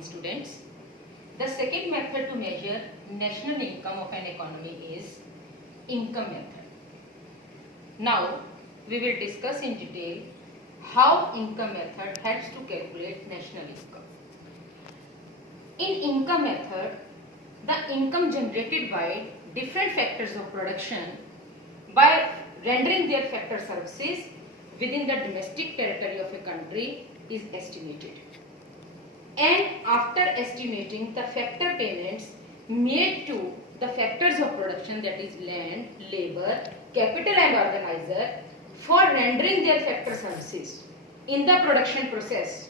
morning, students. The second method to measure national income of an economy is income method. Now, we will discuss in detail how income method helps to calculate national income. In income method, the income generated by different factors of production by rendering their factor services within the domestic territory of a country is estimated. And after estimating the factor payments made to the factors of production, that is land, labor, capital and organizer, for rendering their factor services in the production process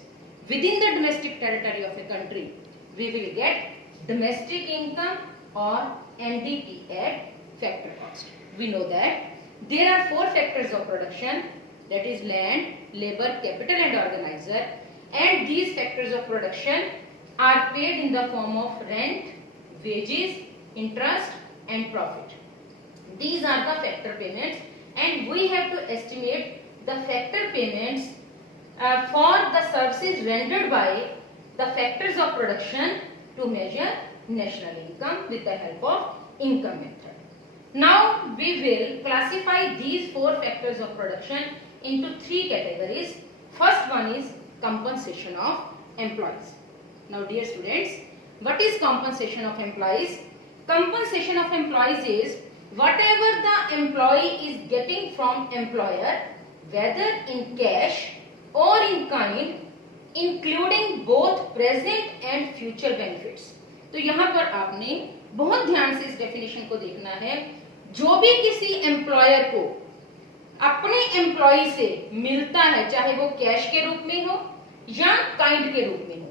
within the domestic territory of a country, we will get domestic income or NDP at factor cost. We know that there are four factors of production, that is land, labor, capital and organizer, and these factors of production are paid in the form of rent, wages, interest and profit. These are the factor payments, and we have to estimate the factor payments for the services rendered by the factors of production to measure national income with the help of income method. Now we will classify these four factors of production into three categories. First one is compensation of employees. Now dear students, what is compensation of employees? Compensation of employees is whatever the employee is getting from employer, whether in cash or in kind, including both present and future benefits. तो यहाँ पर आपने बहुत ध्यान से इस definition को देखना है। जो भी किसी एम्प्लॉयर को अपने एम्प्लॉय से मिलता है, चाहे वो कैश के रूप में हो या काइंड के रूप में हो।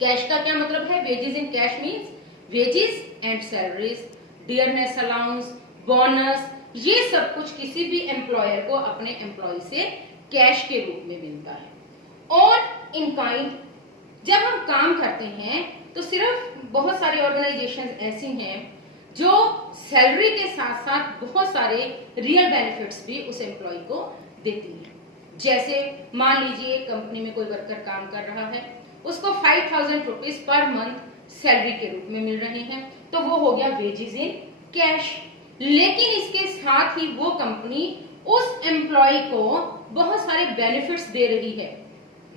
कैश का क्या मतलब है? Wages in cash means wages and salaries, dearness allowance, bonus, ये सब कुछ किसी भी एम्प्लॉयर को अपने एम्प्लॉय से कैश के रूप में मिलता है। और इन काइंड जब हम काम करते हैं तो सिर्फ बहुत सारी ऑर्गेनाइजेशंस ऐसी हैं जो सैलरी के साथ साथ बहुत सारे रियल बेनिफिट्स भी उस एम्प्लॉय को देती हैं। जैसे मान लीजिए कंपनी में कोई वर्कर काम कर रहा है, उसको 5000 रुपीज पर मंथ सैलरी के रूप में मिल रहे हैं, तो वो हो गया वेजेस इन कैश। लेकिन इसके साथ ही वो कंपनी उस एम्प्लॉय को बहुत सारे बेनिफिट्स दे रही है।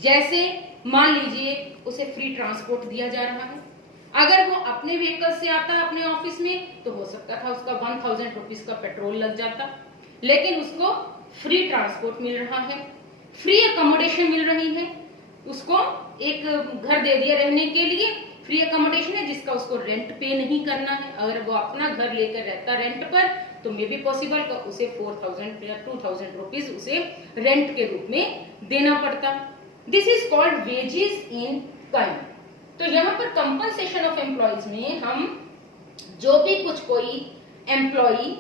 जैसे मान लीजिए उसे फ्री ट्रांसपोर्ट दिया जा रहा है। अगर वो अपने व्हीकल से आता है अपने ऑफिस में तो हो सकता था उसका 1000 रुपीज का पेट्रोल लग जाता, लेकिन उसको फ्री ट्रांसपोर्ट मिल रहा है, फ्री अकोमोडेशन मिल रही है, उसको एक घर दे दिया रहने के लिए, फ्री अकोमोडेशन है जिसका उसको रेंट पे नहीं करना है। अगर वो अपना घर लेकर रहता रेंट पर तो मे भी पॉसिबल का उसे 4000 या 2000 रुपीज उसे रेंट के रूप में देना पड़ता। This is called wages in kind. तो यहाँ पर कंपनसेशन ऑफ एम्प्लॉयज में हम जो भी कुछ कोई एम्प्लॉई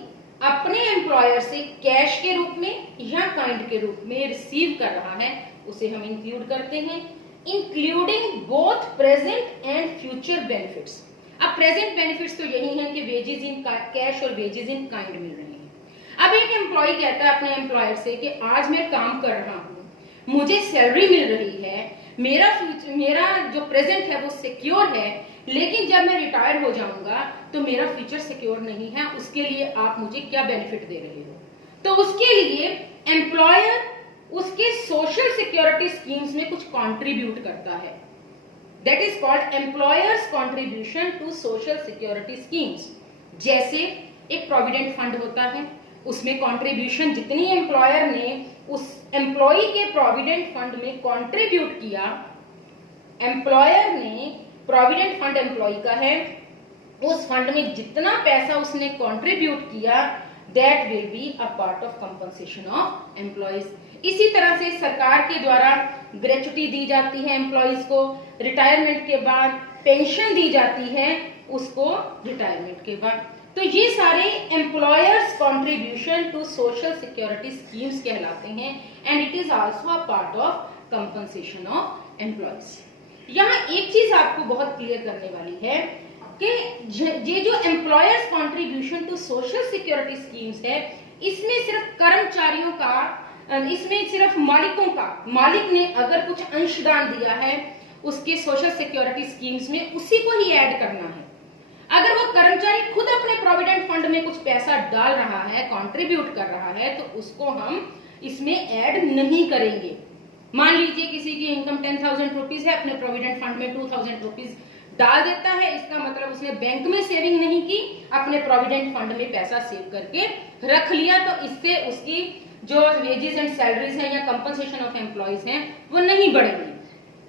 अपने एम्प्लॉयर से कैश के रूप में या काइंड के रूप में रिसीव कर रहा है उसे हम इंक्लूड करते हैं, including both present and future benefits. अब प्रेजेंट बेनिफिट्स तो यही है कि वेजेस इन कैश और वेजेस इन काइंड मिल रहे हैं। अब एक एम्प्लॉय कहता है अपने एम्प्लॉयर से कि आज मैं काम कर रहा हूँ, मुझे सैलरी मिल रही है, मेरा जो प्रेजेंट है वो सिक्योर है, लेकिन जब मैं रिटायर हो जाऊंगा तो मेरा फ्यूचर सिक्योर नहीं है, उसके लिए आप मुझे क्या बेनिफिट दे रहे हो? तो उसके लिए एम्प्लॉयर उसके सोशल सिक्योरिटी स्कीम्स में कुछ कंट्रीब्यूट करता है। That is called employers contribution to social security schemes. जैसे एक प्रोविडेंट फंड होता है, उसमें कंट्रीब्यूशन जितनी एम्प्लॉयर ने उस एम्प्लॉय के प्रोविडेंट फंड में कंट्रीब्यूट किया, एम्प्लॉयर ने प्रोविडेंट फंड एम्प्लॉय का है, उस फंड में जितना पैसा उसने कंट्रीब्यूट किया that will be a part of compensation of employees. इसी तरह से सरकार के द्वारा ग्रेचुटी दी जाती है एम्प्लॉयज को, रिटायरमेंट के बाद पेंशन दी जाती है उसको रिटायरमेंट के बाद। तो ये सारे employers contribution to social security schemes कहलाते हैं and it is also a part of compensation of employees. यहाँ एक चीज आपको बहुत क्लियर करने वाली है कि ये जो employers contribution to social security schemes है, इसमें सिर्फ कर्मचारियों का, इसमें सिर्फ मालिकों का, मालिक ने अगर कुछ अंशदान दिया है उसके सोशल सिक्योरिटी स्कीम्स में उसी को ही ऐड करना है। अगर वो कर्मचारी खुद अपने प्रोविडेंट फंड में कुछ पैसा डाल रहा है, कंट्रीब्यूट कर रहा है, तो उसको हम इसमें ऐड नहीं करेंगे। मान लीजिए किसी की इनकम 10,000 रुपीज है, अपने प्रोविडेंट फंड में 2,000 रुपीज डाल देता है, इसका मतलब उसने बैंक में सेविंग नहीं की, अपने प्रोविडेंट फंड में पैसा सेव करके रख लिया, तो इससे उसकी जो वेजेस एंड सैलरीज हैं या कंपनसेशन ऑफ एम्प्लॉइज हैं वो नहीं बढ़ेंगी।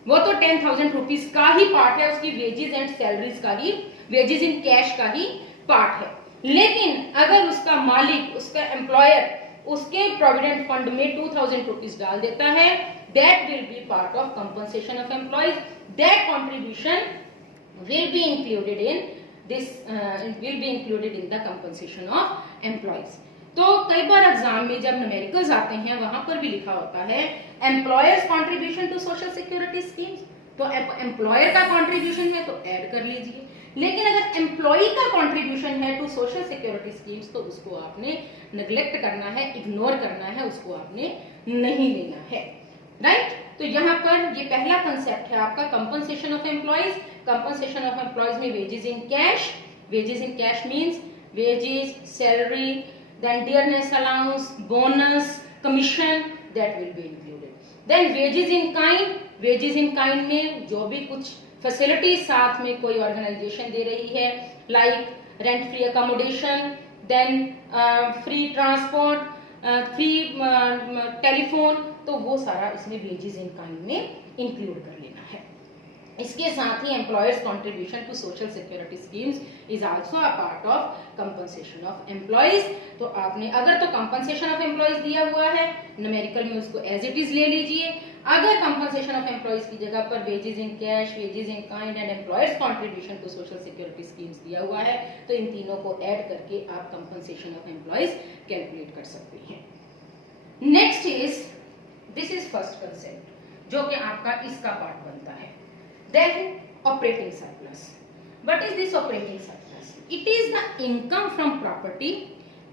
वो तो 10,000 रुपीज का ही पार्ट है, उसकी वेजेस एंड सैलरीज का ही, वेजेस इन कैश का ही पार्ट है। लेकिन अगर उसका मालिक, उसका एम्प्लॉयर उसके प्रोविडेंट फंड में 2,000 रुपीज डाल देता है, that will B part of compensation of employees, that contribution will be included in this will be included in the compensation of employees। तो कई बार एग्जाम में जब न्यूमेरिकल्स आते हैं वहां पर भी लिखा होता है employers contribution to social security schemes, तो एम्प्लॉयर का कंट्रीब्यूशन है तो ऐड कर लीजिए, लेकिन अगर एम्प्लॉय का कंट्रीब्यूशन है टू सोशल सिक्योरिटी स्कीम्स तो उसको आपने नेग्लेक्ट करना है, इग्नोर करना है, उसको आपने नहीं लेना है, राइट। तो यहाँ पर ये पहला कंसेप्ट है आपका compensation of employees. Compensation of employees में wages in cash, wages in cash means wages, salary, then dearness allowance, bonus, commission, that will be included. Then wages in kind, wages in kind में जो भी कुछ facilities साथ में कोई organisation दे रही है, like rent free accommodation, then free transport, free telephone, तो वो सारा इसमें वेजेस इन काइंड में इंक्लूड कर लेना है। इसके साथ ही employers contribution to social security schemes is also a part of compensation of employees. तो आपने अगर तो कंपनसेशन ऑफ एम्प्लॉइज दिया हुआ है न्यूमेरिकल में, उसको एज इट इज ले लीजिए। अगर कंपनसेशन ऑफ एम्प्लॉइज की जगह पर wages in cash, wages in kind and employers contribution to social security schemes दिया हुआ है, तो इन तीनों को ऐड करके आप कंपनसेशन ऑफ एम्प्लॉइज कैलकुलेट कर सकते हैं। Next is, this is first concept जो कि आपका इसका पार्ट बनता है। Then operating surplus. What is this operating surplus? It is the income from property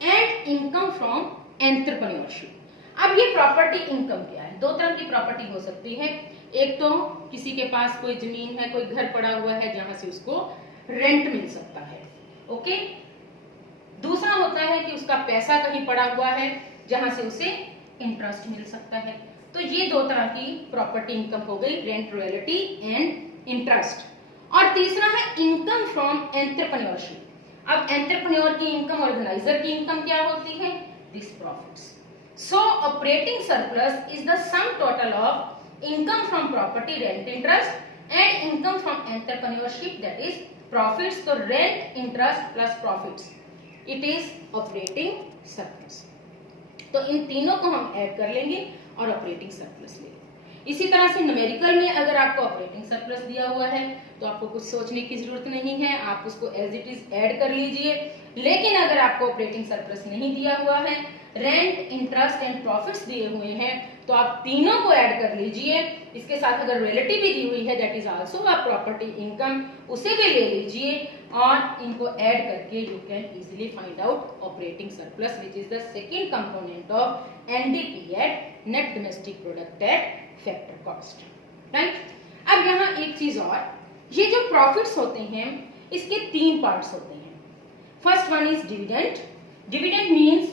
and income from entrepreneurship. अब ये प्रॉपर्टी इनकम क्या है? दो तरह की प्रॉपर्टी हो सकती है। एक तो किसी के पास कोई जमीन है, कोई घर पड़ा हुआ है जहां से उसको रेंट मिल सकता है, ओके। दूसरा होता है कि उसका पैसा कहीं पड़ा हुआ है जहां से उसे इंटरेस्ट मिल सकता है। तो ये दो तरह की प्रॉपर्टी इनकम हो गई, रेंट रॉयल्टी एंड इंटरेस्ट। और तीसरा है इनकम फ्रॉम एंटरप्रेन्योरशिप। अब एंटरप्रेन्योर की इनकम, ऑर्गेनाइजर की इनकम क्या होती है? This profits. So operating surplus is the sum total of income from property, rent, interest and income from entrepreneurship, that is profits. तो rent, interest plus profits, it is operating surplus. तो इन तीनों को हम add कर लेंगे और operating surplus लेंगे। इसी तरह से न्यूमेरिकल में अगर आपको ऑपरेटिंग सरप्लस दिया हुआ है तो आपको कुछ सोचने की जरूरत नहीं है, आप उसको एज इट इज ऐड कर लीजिए। लेकिन अगर आपको ऑपरेटिंग सरप्लस नहीं दिया हुआ है, रेंट, इंटरेस्ट एंड प्रॉफिट्स दिए हुए हैं, तो आप तीनों को ऐड कर लीजिए। इसके साथ अगर रिलेटिव भी दी हुई है, that is also a property income, उसे भी ले लीजिए और इनको ऐड करके you can easily find out operating surplus, which is the second component of NDP at net domestic product at factor cost, right. अब यहाँ एक चीज और, ये जो प्रॉफिट्स होते हैं इसके तीन पार्ट्स होते हैं। First one is dividend. Dividend means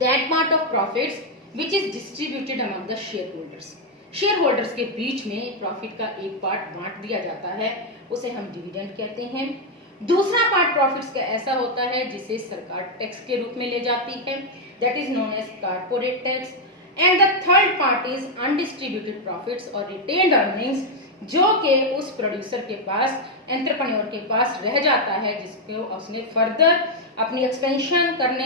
that part of profits which is distributed among the shareholders। Shareholders के बीच में प्रॉफिट का एक पार्ट बांट दिया जाता है, उसे हम डिविडेंड कहते हैं। दूसरा पार्ट प्रॉफिट्स का ऐसा होता है जिसे सरकार टैक्स के रूप में ले जाती है, that is known as corporate tax. And the third part is undistributed profits और रिटेन्ड अर्निंग्स, जो कि उस प्रोड्यूसर के पास, एंटरप्रेन्योर के पास रह जाता है, जिसको उसने फर्दर अपनी एक्सपेंशन करने,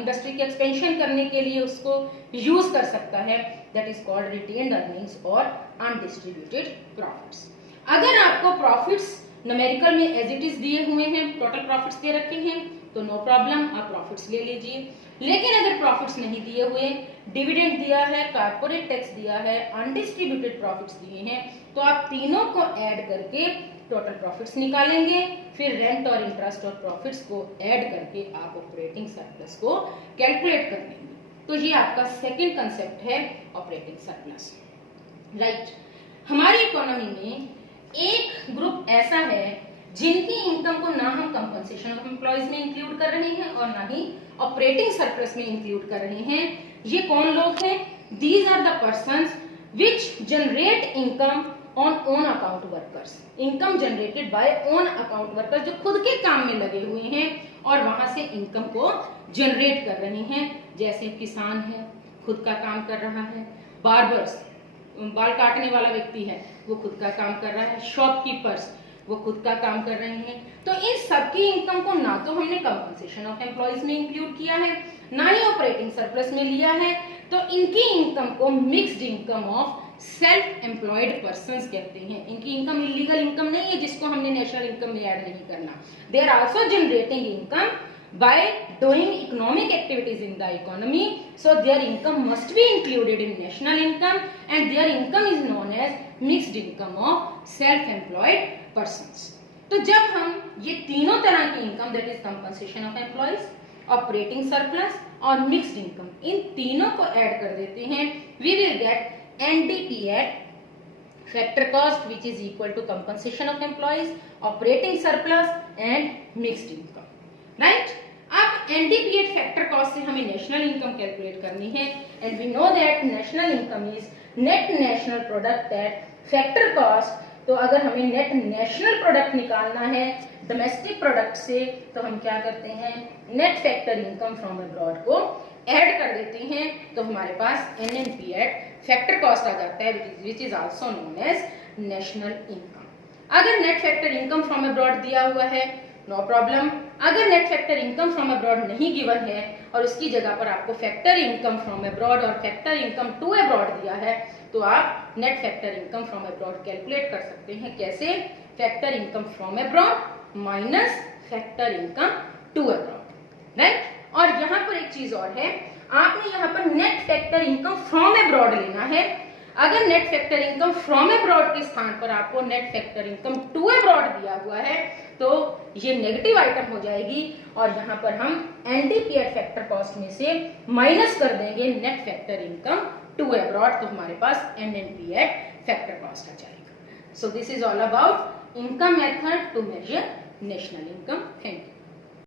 इंडस्ट्री की एक्सपेंशन करने के लिए उसको यूज कर सकता है, that is called retained earnings और अनडिस्ट्रीब्यूटेड प्रॉफिट्स। अगर आपको प्रॉफिट्स न्यूमेरिकल में एज इट इज दिए हुए हैं, टोटल प्रॉफिट्स दे रखे हैं, तो नो प्रॉब्लम, आप प्रॉफिट्स ले लीजिए। लेकिन अगर प्रॉफिट्स नहीं दिए हुए, डिविडेंड दिया है, कॉर्पोरेट टैक्स दिया है, अनडिस्ट्रीब्यूटेड प्रॉफिट्स दिए हैं, तो आप तीनों को ऐड करके टोटल प्रॉफिट्स निकालेंगे, फिर रेंट और इंटरेस्ट और प्रॉफिट्स को ऐड करके आप ऑपरेटिंग सरप्लस को कैलकुलेट कर लेंगे। तो ये आपका सेकंड कंसेप्ट है ऑपरेटिंग सरप्लस, राइट। हमारी इकोनॉमी में एक ग्रुप ऐसा है जिनकी इनकम को ना हम कंपनसेशन ऑफ एम्प्लॉयज में इंक्लूड कर रहे हैं और ना ही ऑपरेटिंग सरप्लस में इंक्लूड कर रहे हैं। ये कौन लोग हैं? These are the persons which generate income on own account workers, income generated by own account workers, जो खुद के काम में लगे हुए हैं और वहां से इनकम को जनरेट कर रहे हैं। जैसे किसान है, खुद का काम कर रहा है, बार्बर्स, बाल काटने वाला व्यक्ति है, वो खुद का काम कर रहा है, शॉपकीपर्स, वो खुद का काम कर रहे हैं। तो इन सबकी इनकम को ना तो हमने कंपनसेशन ऑफ एम्प्लॉयज में इंक्लूड किया है, ना ही ऑपरेटिंग सरप्लस में लिया है। तो इनकी इनकम को mixed income of self employed persons कहते हैं। इनकी इनकम इलीगल इनकम नहीं है जिसको हमने नेशनल इनकम में ऐड नहीं करना। They are also generating income by doing economic activities in the economy, so their income must be included in national income and their income is known as mixed income of self-employed persons. तो जब हम ये तीनों तरह की income, that is compensation of employees, operating surplus और mixed income, इन तीनों को ऐड कर देते हैं, we will get NDP at factor cost which is equal to compensation of employees, operating surplus and mixed income. Right? अब NDP at factor cost से हमें national income calculate करनी है and we know that national income is net national product at factor cost. तो अगर हमें net national product निकालना है डोमेस्टिक प्रोडक्ट से, तो हम क्या करते हैं, net factor income from abroad को ऐड कर देते हैं, तो हमारे पास एनएनपी एट फैक्टर कॉस्ट आ जाता है which is also known as national income. अगर net factor income from abroad दिया हुआ है, नो प्रॉब्लम। अगर net factor income from abroad नहीं गिवन है और उसकी जगह पर आपको फैक्टर इनकम फ्रॉम अब्रॉड और फैक्टर इनकम टू अब्रॉड दिया है, तो आप net factor income from abroad calculate कर सकते हैं। कैसे? Factor income from abroad minus factor income to abroad, right? और यहाँ पर एक चीज और है, आपने यहाँ पर net factor income from abroad लेना है। अगर net factor income from abroad के स्थान पर आपको net factor income to abroad दिया हुआ है, तो ये नेगेटिव आइटम हो जाएगी और यहाँ पर हम एनडीपी एट फैक्टर कॉस्ट में से माइनस कर देंगे net factor income to abroad, तो हमारे पास एनएनपी एट फैक्टर कॉस्ट आ जाएगा। So this is all about income method to measure national income. Thank you.